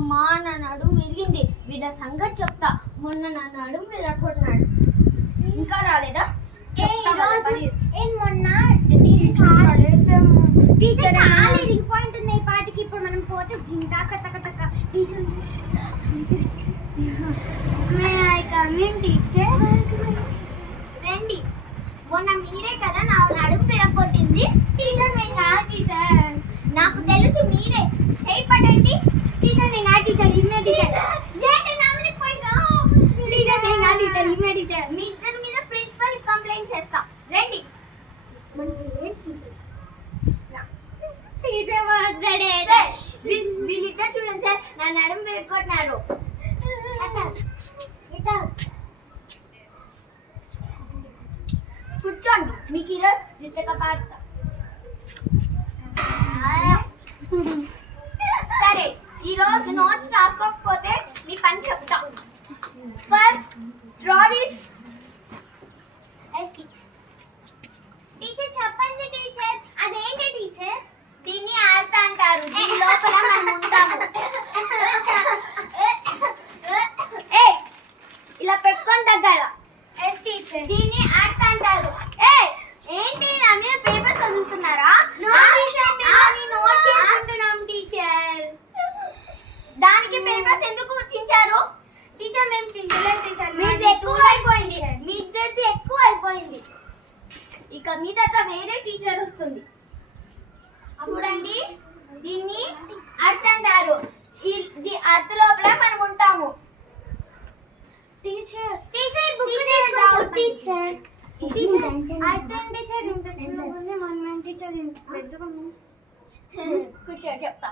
అమ్మా నా నడుము విరిగింది. వీళ్ళ సంగతి చెప్తా. మొన్న నా నడుము విరగొట్టినాడు. ఇంకా రాలేదా? టీచర్ ఇరిగిపోయింటుంది ఈ పాటికి. ఇప్పుడు మనం పోతే జింతా కథ టీచర్ రండి. మొన్న మీరే కదా నా నడుము విరగొట్టింది. టీచర్ నేను కాదు టీచర్. నాకు తెలుసు మీరే. చేయి పడండి. టీచర్ నేను కాదు టీచర్. ఇమ్మే టీచర్. టీచర్ నేను కాదు టీచర్. ఇమ్మే టీచర్. మీ ఇద్దరి మీద ప్రిన్సిపల్ కంప్లైంట్ చేస్తా. రండి. టీచర్ వీళ్ళిద్దరు చూడండి సార్, నా నడుము విరగొట్టినారు. కూర్చోండి. మీకు ఈరోజు చిత్తక పాట. సరే, ఈరోజు నోట్స్ రాసుకోకపోతే మీ పని చెప్తా. First draw this. టీచర్ చెప్పండి టీచర్. అదేంటి టీచర్? దీన్ని ఆర్త అంటారు. దీని లోపల మనం ఉంటాము. ఇలా పెట్టుకొని దగ్గర. దీన్ని ఆర్త అంటారు. ఏంటి నా మీద పేపర్స్ వదులుతున్నారా? దానికి పేపర్స్ ఎందుకు చించారు? టీచర్ మేము చించలేదు టీచర్. మీది ఎక్కువ అయిపోయింది. మీ ఇద్దరిది ఎక్కువ అయిపోయింది. ఇక మీదట వేరే టీచర్ వస్తుంది. చూడండి, దీన్ని అర్థ అంటారు. ఈ అర్థ లోపల మనం ఉంటాము. టీచర్ టీచర్ బుక్ తీసుకోండి టీచర్. టీచర్ అర్థం టీచర్ ఇంత చిన్నగుంది. మన టీచర్ ఇంత పెద్దగుంది. కూర్చో చెప్తా.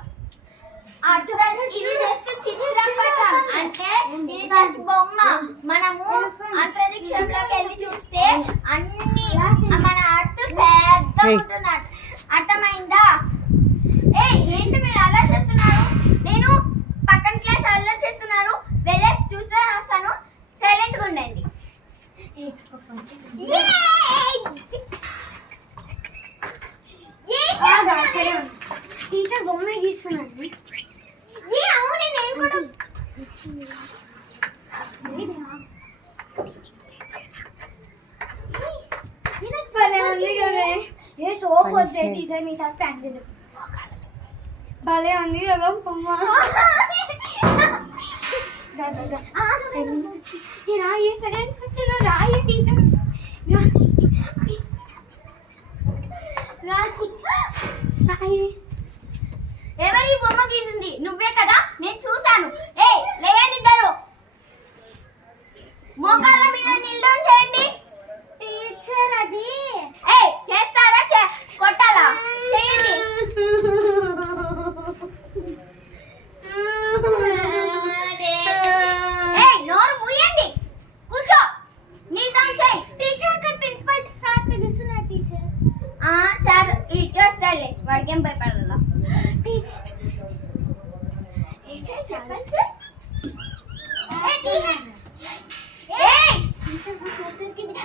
ఇది జస్ట్ చిత్రపటం. అంటే ఇది జస్ట్ బొమ్మ. మనము అంతరిక్షంలోకి వెళ్ళి చూస్తే అన్ని మన అర్థ పెద్ద ఉంటున్నట్టు. అర్థమైందా? ఏంటి మీరు అలా చేస్తున్నారు? నేను పక్కన క్లాస్ అలా చేస్తున్నారు. వెళ్ళేసి చూస్తే వస్తాను. సైలెంట్గా ఉండండి. టీచర్ బొమ్మ గీస్తున్నాను. అవునే నేను కూడా. ఏ సోప్ వద్దే టీచర్. మీ సార్ ప్రాంక్ చేద్దాం. భలే ఉంది కదా బొమ్మ. రాయి సరే కూర్చున్నా. రాయి టీచర్. రాయి. ఎవరి బొమ్మ గీసింది? నువ్వే కదా, నేను చూశాను. లేయండి ఇద్దరు. మోకాళ్ళ మీద నిల్డౌన్ చేయండి. టీచర్ అది చేస్తారా? కొట్టాలా? చేయండి. నోరు మూయండి. కూర్చో. నిల్డౌన్ చేయి. టీచర్ అక్కడ ప్రిన్సిపల్ సార్ పిలుస్తున్నారు టీచర్. సార్ ఇటుగా వస్తాడులే. వాడికేం భయపడాలా? చెప్పండి సార్.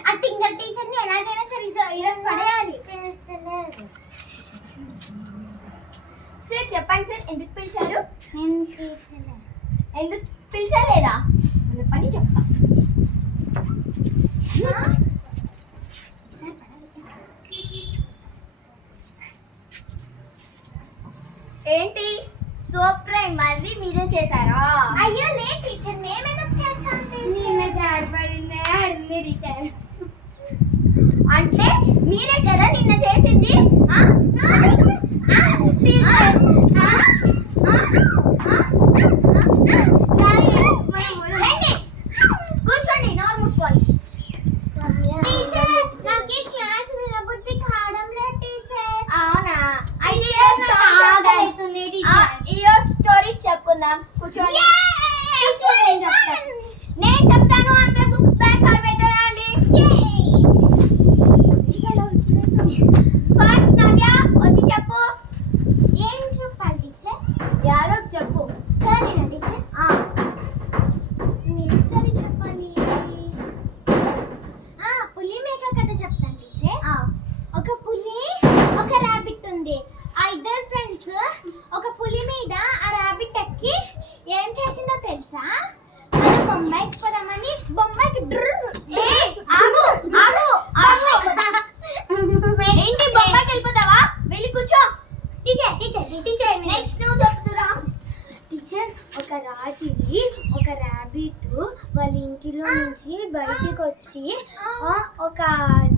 ఆ టింగర్ టీచర్ ని ఎలాగైనా సరే ఈరోజు పడేయాలి. సార్ చెప్పండి సార్, ఎందుకు పిలిచారు? ఎందుకు పిలిచలేదా? మన పని చెప్తా. ఏంటి సోప్రై మళ్ళీ మీరే చేశారా? అయ్యో లే టీచర్, మేమెందుకు చేస్తాం? నిన్న జారిపడిందే అడిగింది టీచర్. అంటే మీరే కదా నిన్న చేసింది? కూర్చోండి, నోరు మూసుకొని. నాకు క్లాస్ వినబుద్ధి కావడం లేదు టీచర్. అవునా? అయితే ఈరోజు స్టోరీస్ చెప్పుకుందాం. కూర్చోండి. నేను చెప్తాను. అంతే బుక్స్ బ్యాగ్ పెట్టండి. ఫస్ట్ నవ్య వచ్చి చెప్పు. ఏం చెప్పాలి టీచర్? యాలో చెప్పు. Story teacher. నేను స్టోరీ చెప్పాలి. పులి మేక కథ చెప్తాను టీచర్. ఒక పులి ఒక రాబిట్ ఉంది. ఆ ఇద్దరు ఫ్రెండ్స్ ఒక పులి మీద ఆ రాబిట్ ఎక్కి ఏం చేసిందో తెలుసా? మనం బొంబాయికి పోదామని బొంబాయికి ఏంటి బొమ్మకి వెళ్ళిపోతావా? వెళ్ళి కూర్చో. టీచర్ నెక్స్ట్ నువ్వు చెప్తురా. టీచర్, ఒక రాత్రి ఒక ర్యాబిట్ వాళ్ళ ఇంటిలో నుంచి బయటికి వచ్చి ఒక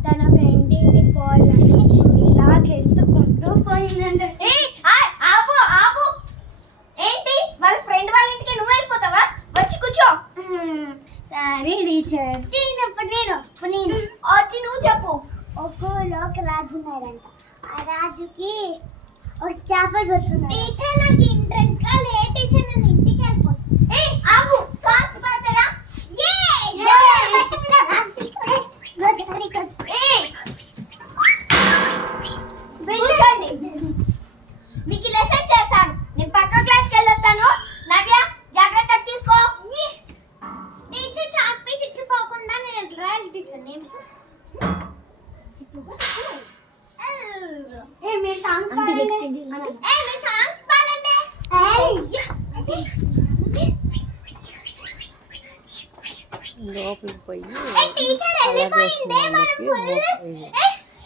తన ఫ్రెండ్ ఇంటి పోవాలని ఇలాగెత్తుకుంటూ పోయిందంట. ఆపు ఆపు. ఏంటి వాళ్ళ ఫ్రెండ్ వాళ్ళ ఇంటికి నువ్వు వెళ్ళిపోతావా? వచ్చి కూర్చో. సరే టీచర్. నేను వచ్చి నువ్వు చెప్పు. ఒక రాజు ఉన్నారంట. ఆ రాజుకి ఒక చేపలు పడుతుంది. టీచర్, నాకు ఇంట్రెస్ట్ గా లే టీచర్, నేను ఇంటికి వెళ్ళిపోతాను. ఆపు. సాంగ్స్ పాడతారా? కూర్చోండి. మీకు లెసన్ చేస్తాను. నేను పక్క క్లాస్కి వెళ్ళొస్తాను. నవ్య జాగ్రత్తగా చూసుకో. టీచర్ చాక్ పీస్ ఇచ్చిపోకుండా నేను ఎట్లా రాయాలి టీచర్? మీరు సాంగ్స్ పాడండి. మీరు సాంగ్స్ పాడండి. లోపలికి పోయి టీచర్ వెళ్ళిపోయిందే, మనం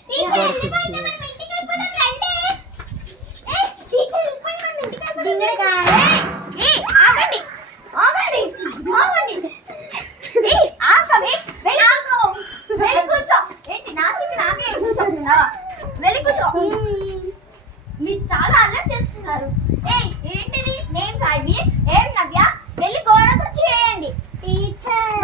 టీచర్ వెళ్ళిపోయిందే, మనం ఇంటికి వెళ్ళిపోదాం రండి. టీచర్ వెళ్ళిపోయింది, మనం ఇంటికి వెళ్ళిపోదాం. ఆగండి ఆగండి ఆగండి. ఆపవే. వెళ్ళి కూర్చో. ఏంటి నాకే కూర్చోకుండా? వెళ్ళి కూర్చో. మీరు చాలా అల్లరి చేస్తున్నారు. ఏంటిది? నేను సాయి. ఏం నవ్య? వెళ్ళి గోడ కుర్చీ వేయండి. టీచర్